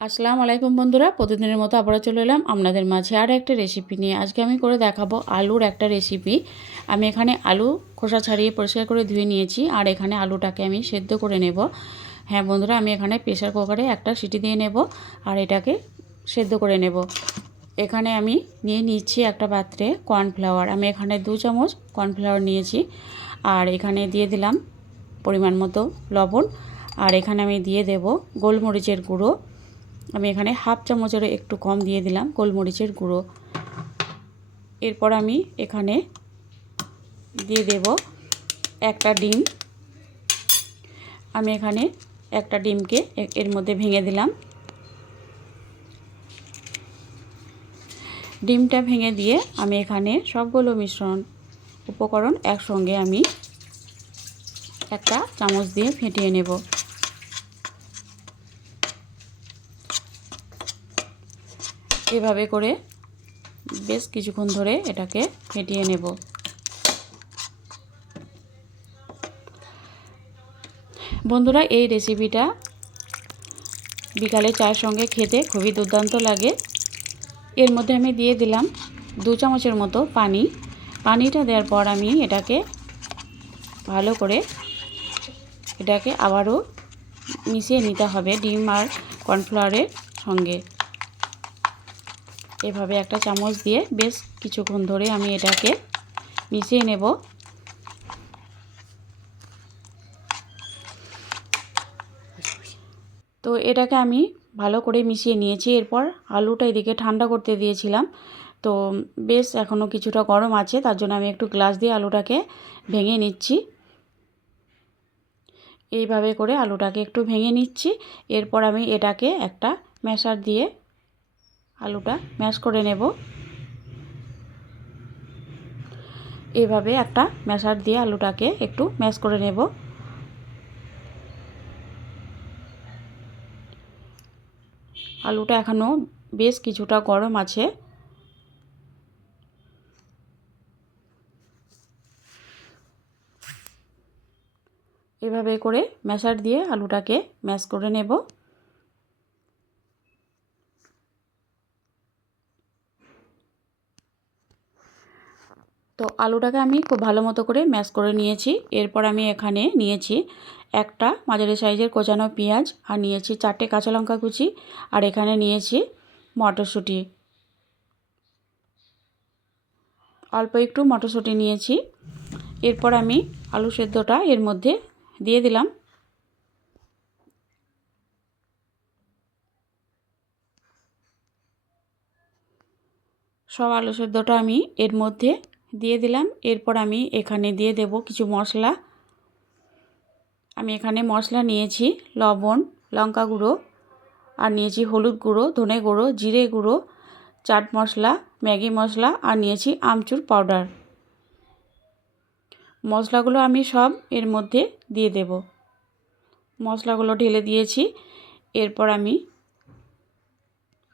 আসসালামু আলাইকুম বন্ধুরা, প্রতিদিনের মতো আবারও চলে এলাম আপনাদের মাঝে আর একটা রেসিপি নিয়ে। আজকে আমি করে দেখাবো আলুর একটা রেসিপি। আমি এখানে আলু খোসা ছাড়িয়ে পরিষ্কার করে ধুয়ে নিয়েছি আর এখানে আলুটাকে আমি সেদ্ধ করে নেব। হ্যাঁ বন্ধুরা, আমি এখানে প্রেসার কুকারে একটা সিটি দিয়ে নেব আর এটাকে সেদ্ধ করে নেব। এখানে আমি নিয়ে নিচ্ছি একটা পাত্রে কর্নফ্লাওয়ার। আমি এখানে 2 চামচ কর্নফ্লাওয়ার নিয়েছি আর এখানে দিয়ে দিলাম পরিমাণ মতো লবণ। আর এখানে আমি দিয়ে দেব গোলমরিচের গুঁড়ো। আমি এখানে হাফ চামচেরও একটু কম দিয়ে দিলাম গোলমরিচের গুঁড়ো। এরপর আমি এখানে দিয়ে দেব একটা ডিম। আমি এখানে একটা ডিমকে এর মধ্যে ভেঙে দিলাম। ডিমটা ভেঙে দিয়ে আমি এখানে সবগুলো উপকরণ একসঙ্গে আমি একটা চামচ দিয়ে ফেটিয়ে নেব। এভাবে করে বেশ কিছুক্ষণ ধরে এটাকে ফেটিয়ে নেব। বন্ধুরা, এই রেসিপিটা বিকালে চায়ের সঙ্গে খেতে খুবই দুর্দান্ত লাগে। এর মধ্যে আমি দিয়ে দিলাম 2 চামচের মতো পানি। পানিটা দেওয়ার পর আমি এটাকে ভালো করে আবারও মিশিয়ে নিতে হবে ডিম আর কর্নফ্লাওয়ারের সঙ্গে। এভাবে একটা চামচ দিয়ে বেশ কিছুক্ষণ ধরে আমি এটাকে মিশিয়ে নেব। তো এটাকে আমি ভালো করে মিশিয়ে নিয়েছি। এরপর আলুটা এদিকে ঠান্ডা করতে দিয়েছিলাম। তো বেশ এখনও কিছুটা গরম আছে, তার জন্য আমি একটু গ্লাস দিয়ে আলুটাকে ভেঙে নিচ্ছি। এইভাবে করে আলুটাকে একটু ভেঙে নিচ্ছি। এরপর আমি এটাকে একটা ম্যাশার দিয়ে আলুটা ম্যাশ করে নেব। এইভাবে একটা ম্যাশার দিয়ে আলুটাকে একটু ম্যাশ করে নেব। আলুটা এখনও বেশ কিছুটা গরম আছে। এভাবে করে ম্যাশার দিয়ে আলুটাকে ম্যাশ করে নেব। তো আলুটাকে আমি খুব ভালো মতো করে ম্যাশ করে নিয়েছি। এরপর আমি এখানে নিয়েছি একটা মাঝারি সাইজের কোচানো পেঁয়াজ আর নিয়েছি 4টে কাঁচা লঙ্কা কুচি আর এখানে নিয়েছি মটরশুঁটি, অল্প একটু মটরশুঁটি নিয়েছি। এরপর আমি আলু সেদ্ধটা এর মধ্যে দিয়ে দিলাম। সব আলু সেদ্ধটা আমি এর মধ্যে দিয়ে দিলাম। এরপর আমি এখানে দিয়ে দেব কিছু মশলা। আমি এখানে মশলা নিয়েছি লবণ, লঙ্কা গুঁড়ো আর নিয়েছি হলুদ গুঁড়ো, ধনে গুঁড়ো, জিরে গুঁড়ো, চাট মশলা, ম্যাগি মশলা আর নিয়েছি আমচুর পাউডার। মশলাগুলো আমি সব এর মধ্যে দিয়ে দেব। মশলাগুলো ঢেলে দিয়েছি। এরপর আমি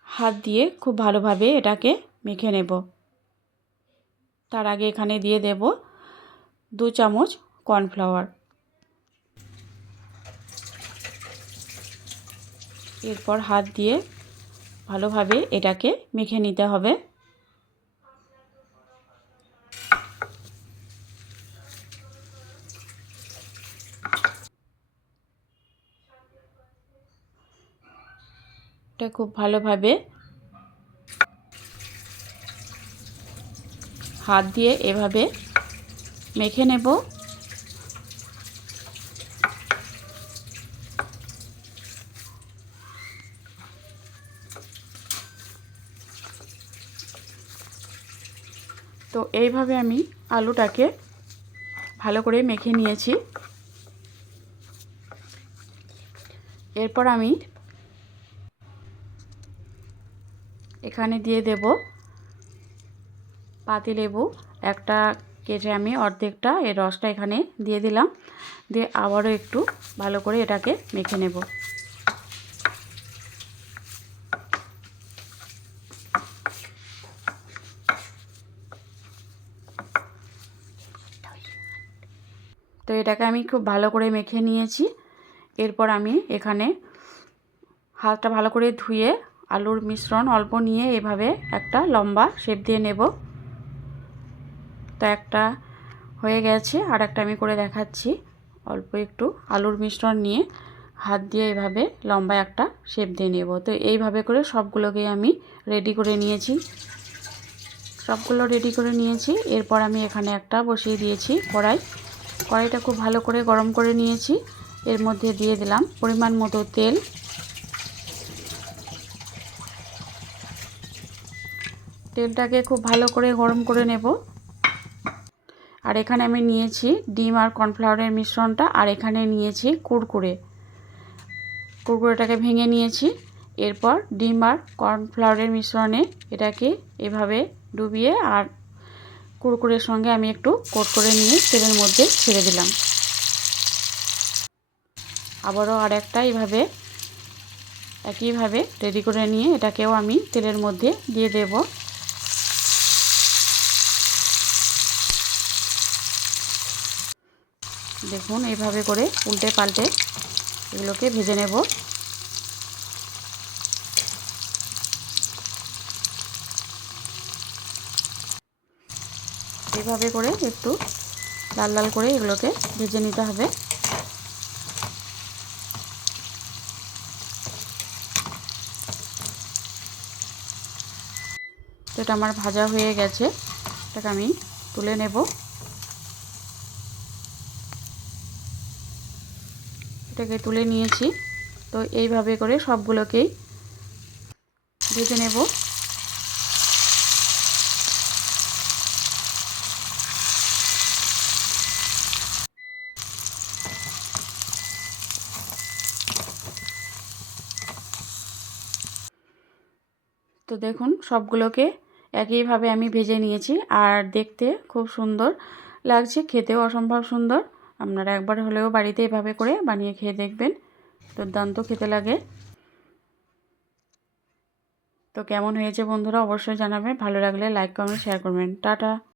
হাত দিয়ে খুব ভালোভাবে এটাকে মেখে নেব। তার আগে এখানে দিয়ে দেব 2 চামচ কর্নফ্লাওয়ার। এরপর হাত দিয়ে ভালোভাবে এটাকে মেখে নিতে হবে। এটা খুব ভালোভাবে হাত দিয়ে এভাবে মেখে নেব। তো এইভাবে আমি আলুটাকে ভালো করে মেখে নিয়েছি। এরপর আমি এখানে দিয়ে দেব পাতিলেবু একটা কেটে আমি অর্ধেকটা এর রসটা এখানে দিয়ে দিলাম। দিয়ে আবারও একটু ভালো করে এটাকে মেখে নেব। তো এটাকে আমি খুব ভালো করে মেখে নিয়েছি। এরপর আমি এখানে হাতটা ভালো করে ধুয়ে আলুর মিশ্রণ অল্প নিয়ে এভাবে একটা লম্বা শেপ দিয়ে নেব। তো একটা হয়ে গেছে, আর একটা আমি করে দেখাচ্ছি। অল্প একটু আলুর মিশ্রণ নিয়ে হাত দিয়ে এভাবে লম্বা একটা শেপ দিয়ে নেব। তো এইভাবে করে সবগুলোকে আমি রেডি করে নিয়েছি। সবগুলো রেডি করে নিয়েছি। এরপর আমি এখানে একটা বসিয়ে দিয়েছি কড়াইটা খুব ভালো করে গরম করে নিয়েছি। এর মধ্যে দিয়ে দিলাম পরিমাণ মতো তেল। তেলটাকে খুব ভালো করে গরম করে নেব। আর এখানে আমি নিয়েছি ডিম আর কর্নফ্লাওয়ারের মিশ্রণটা, আর এখানে নিয়েছি কুরকুরেটাকে ভেঙে নিয়েছি। এরপর ডিম আর কর্নফ্লাওয়ারের মিশ্রণে এটাকে এভাবে ডুবিয়ে আর কুরকুরের সঙ্গে আমি একটু কোট করে নিয়ে তেলের মধ্যে ছেড়ে দিলাম। আবারও আর একটা একইভাবে রেডি করে নিয়ে এটাকেও আমি তেলের মধ্যে দিয়ে দেব। দেখুন এইভাবে করে উল্টে পাল্টে এগুলোকে ভেজে নেব। এইভাবে করে একটু লাল লাল করে এগুলোকে ভেজে নিতে হবে। তো এটা আমার ভাজা হয়ে গেছে, এটাকে আমি তুলে নেব। এটাকে তুলে নিয়েছি। তো এইভাবে করে সবগুলোকেই ভেজে নেব। তো দেখুন সবগুলোকে একইভাবে আমি ভেজে নিয়েছি, আর দেখতে খুব সুন্দর লাগছে, খেতেও অসম্ভব সুন্দর। আপনারা একবার হলেও বাড়িতে এভাবে করে বানিয়ে খেয়ে দেখবেন, দুর্দান্ত খেতে লাগে। তো কেমন হয়েছে বন্ধুরা অবশ্যই জানাবেন, ভালো লাগলে লাইক কমেন্ট শেয়ার করবেন। টাটা।